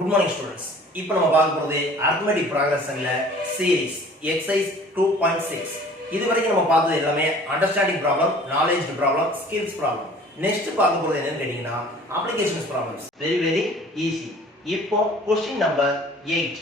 Good morning students. இப்போ நம்ம பார்க்க போறது arithmetic progressionல series exercise 2.6. இதுவரைக்கும் நம்ம பார்த்தது எல்லாமே understanding problem, knowledge problem, skills problem. Next பார்க்க போறது என்னன்னு கேட்டிங்கனா applications problems. Very easy. இப்போ question number 8.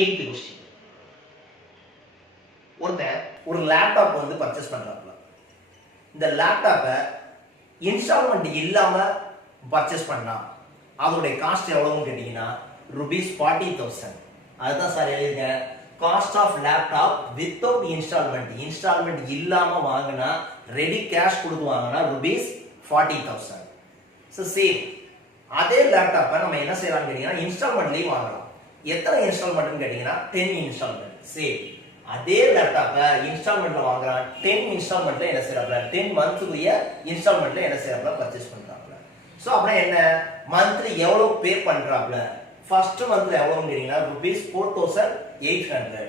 Eight question. ஒரு லேப்டாப் வந்து பர்ச்சேஸ் பண்றாப்ல. இந்த லேப்டாப்பை இன்ஸ்டால்மெண்ட் இல்லாம பர்ச்சேஸ் பண்ணா அதோட காஸ்ட் எவ்வளவுன்னு கேட்டீங்கன்னா ₹40,000. அதுதான் சார் எழுதிருக்கேன். Cost of laptop without installment. Installment இல்லாம வாங்கினா ரெடி கேஷ் கொடுத்து வாங்கினா ₹40,000. ஸோ சேம் அதே லேப்டாப்பை நம்ம என்ன செய்யலாம்னு கேட்டீங்கன்னா இன்ஸ்டால்மெண்ட்லேயும் வாங்கலாம். எத்தனை இன்ஸ்டால்மெண்ட்னு கேட்டீங்கன்னா 10 இன்ஸ்டால்மெண்ட். சேம் அதே லேப்டாப்பை இன்ஸ்டால்மெண்ட்ல வாங்குறான். 10 இன்ஸ்டால்மெண்ட்ல என்ன செய்யறாப்ல 10 மந்த்க்குரிய இன்ஸ்டால்மெண்ட்ல என்ன செய்யறாப்ல பர்ச்சேஸ் பண்றாப்ல. சோ அப்புறம் என்ன மந்த்லி எவ்வளவு பே பண்றாப்ல? ஃபர்ஸ்ட் மந்த்ல எவ்வளவுன்னு கேட்டீங்கன்னா ₹4,800.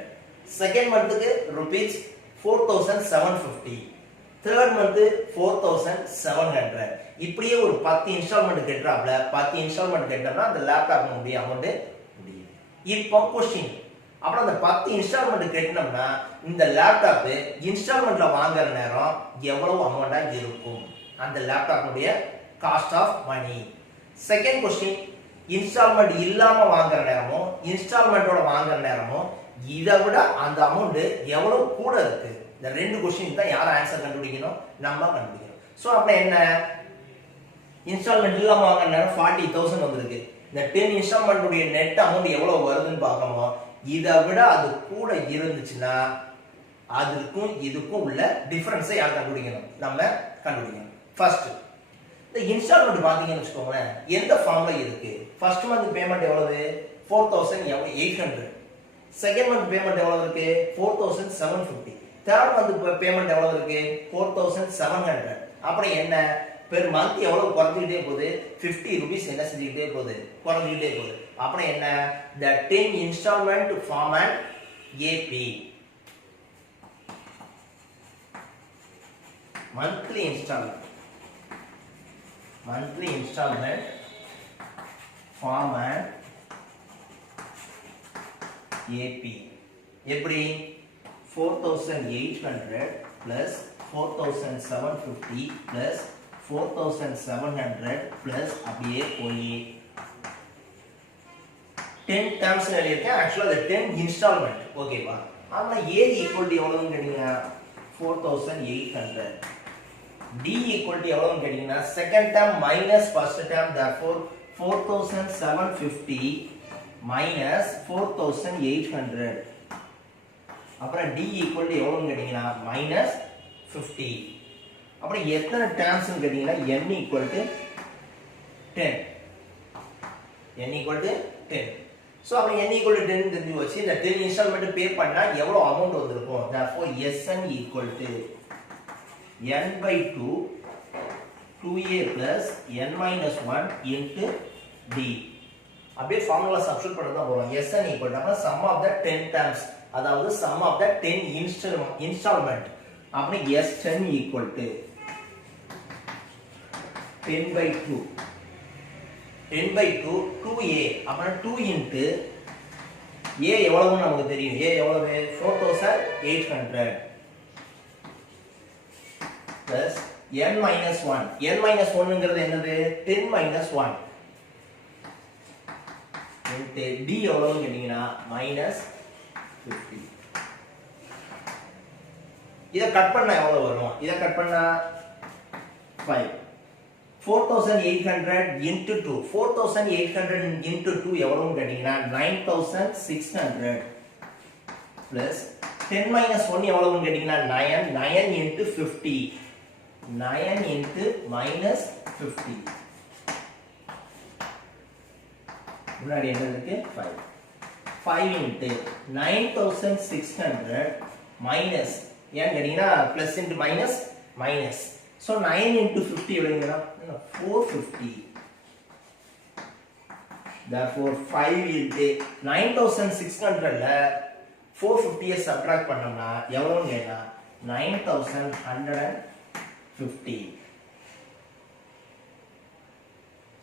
செகண்ட் மந்த்துக்கு ₹4,750. Third month 4,700. இப்படியே ஒரு 10 இன்ஸ்டால்மெண்ட் கட்டுறாப்ல. 10 இன்ஸ்டால்மெண்ட் கட்டோம்னா அந்த லேப்டாப் முடிய அமௌண்ட் முடியும். இப்போ கொஸ்டின், அப்புறம் அந்த 10 இன்ஸ்டால்மெண்ட் கட்டினோம்னா இந்த லேப்டாப் இன்ஸ்டால்மெண்ட்ல வாங்குற நேரம் எவ்வளவு அமௌண்டா இருக்கும்? அந்த லேப்டாப்புடைய cost of money. Second question, installment இல்லாம வாங்குற நேரமும் இன்ஸ்டால்மெண்டோட வாங்குற நேரமும் இதை விட அந்த அமௌண்ட் எவ்வளவு கூட இருக்கு? இந்த ரெண்டு கொஸ்டின் தான் யாரும் ஆன்சர் கண்டுபிடிக்கணும், நம்ம கண்டுபிடிக்கணும். சோ அப்ப என்ன இன்ஸ்டால்மெண்ட் இல்லாம வாங்குற நேரம் 40,000 வந்திருக்கு. இந்த 10 இன்ஸ்டால்மெண்ட் உடைய நெட் அமௌண்ட் எவ்வளவு வருதுன்னு பார்க்கணும். இதை விட அது கூட இருந்துச்சுன்னா அதுக்கும் இதுக்கும் உள்ள டிஃபரன்ஸை யார் கண்டுபிடிக்கணும்? நம்ம கண்டுபிடிக்கணும். ஃபர்ஸ்ட் இந்த இன்ஸ்டால்மெண்ட் பாத்தீங்கன்னு வச்சுக்கோங்களேன், எந்த ஃபார்ம்ல இருக்கு? ஃபர்ஸ்ட் மந்த் பேமெண்ட் எவ்வளவு? 4,800. செகண்ட் மந்த் பேமெண்ட் எவ்வளவு இருக்கு? 4,750. தேர்ட் மந்த் பேமெண்ட் எவ்வளவு இருக்கு? 4,700. அப்புறம் என்ன பெர் மந்த் எவ்வளவு குறைஞ்சிட்டே போகுது? ₹50 என்ன செஞ்சுக்கிட்டே போகுது? குறைஞ்சிக்கிட்டே போகுது. அப்புறம் என்ன the 10 installment format AP monthly installment format AP எப்படி 4,800 plus 4,750 plus 4,700 plus அப்படியே போய் 10 டேர்ம்ஸ் எழுதிருக்கேன். ஆக்சுவலா அது 10 இன்ஸ்டால்மெண்ட். ஓகேவா? ஆனா A ஈக்குவல் டு எவ்வளவுன்னு கேட்டீங்கன்னா 4,800. D ஈக்குவல் டு எவ்வளவுன்னு கேட்டீங்கன்னா second term minus first term. therefore 4,750 minus 4,800. அப்புறம் D ஈக்குவல் டு எவ்வளவுன்னு கேட்டீங்கன்னா மைனஸ் 50. அப்புறம் எத்தனை டேர்ம்ஸ்னு கேட்டீங்கன்னா n equal to 10. n equal to 10. So அப்ப n ஈக்குவல் டு 10 தெரிஞ்சு வச்சு இந்த 10 இன்ஸ்டால்மெண்ட் பே பண்ணா எவ்வளவு அமௌண்ட் வந்திருக்கும்? therefore Sn equal to n/2 2a plus n minus 1 into d. அப்படியே ஃபார்முலா சப்ஸ்டிட்யூட் பண்ண தான் போறோம். Sn equal to sum of the 10 terms, அதாவது sum of the 10 installment. அப்படி S10 ஈக்குவல் டு 10/2 10/2 2a. அப்புறம் 2 into a எவ்வளவுன்னு நமக்கு தெரியும். a எவ்வளவு? 4,800 plus n minus 1. n minus 1ங்கிறது என்னது? 10 minus 1 into d எவ்வளவுன்னு கேட்டீங்கன்னா minus 50. இத கட் பண்ணா எவ்வளவு வரும்? இத கட் பண்ணா 5. 4,800 into 2. 4,800 into 2 எவ்வளவுன்னு கேட்டீங்கன்னா 9,600 plus 10 minus 1 எவ்வளவுன்னு கேட்டீங்கன்னா 9. 9 into 50. 9 into minus 50. முன்னாடி என்ன இருக்கு? 5. 5 into 9600 minus ஏன் கேட்டீங்கன்னா plus into minus minus. So 9 into 50 எவ்வளவுங்களா? 450. Therefore 5 into 9600ல 450 subtract பண்ணோம்னா எவ்வளவுன்னு கேட்டா 9150.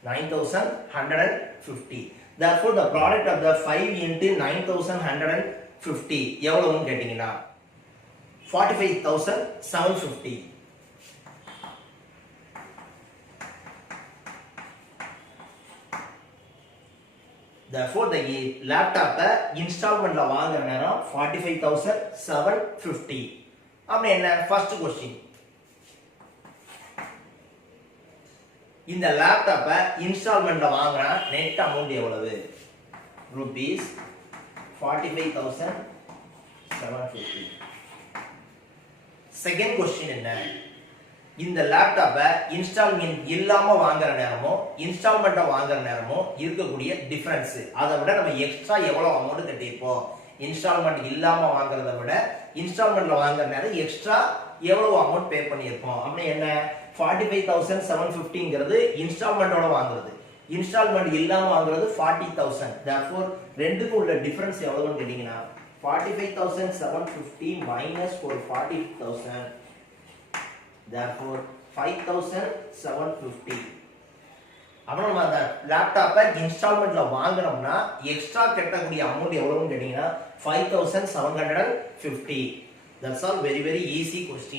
9150. Therefore the product of the 5 into 9150 எவ்வளவுன்னு கேட்டீங்கன்னா 45750. Therefore the laptop installment வாங்குற நேரம் 45750. அப்படி என்ன? first question. இந்த லேப்டாப்ப இன்ஸ்டால்மென்ட்ல வாங்குனா நெட் அமௌண்ட் எவ்வளவு? rupees 45750. செகண்ட் क्वेश्चन என்ன? இந்த லேப்டாப்ப இன்ஸ்டால்மென்ட் இல்லாம வாங்குற நேரமோ இன்ஸ்டால்மென்ட்டா வாங்குற நேரமோ இருக்கக்கூடிய டிஃபரன்ஸ், அதை விட நம்ம எக்ஸ்ட்ரா எவ்வளவு அமௌண்ட் கட்டியிருப்போம்? இன்ஸ்டால்மென்ட் இல்லாம வாங்குறத விட இன்ஸ்டால்மென்ட்ல வாங்குற நேரம் எக்ஸ்ட்ரா எவ்வளவு அமௌண்ட் பே பண்ணியிருப்போம்? அப்படி என்ன? 45750ங்கிறது இன்ஸ்டால்மென்ட்டோட வாங்குறது, இன்ஸ்டால்மென்ட் இல்லாம வாங்குறது 40000. therefore ரெண்டுக்கும் உள்ள டிஃபரன்ஸ் எவ்வளவுன்னு கேட்டீங்கன்னா 45750 minus 40000. therefore 5750. அப்புறம் நம்ம அந்த லேப்டாப்பை இன்ஸ்டால்மென்ட்ல வாங்குறோம்னா எக்ஸ்ட்ரா கட்டக்கூடிய அமௌண்ட் எவ்வளவுன்னு கேட்டீங்கன்னா 5750. that's all very easy question.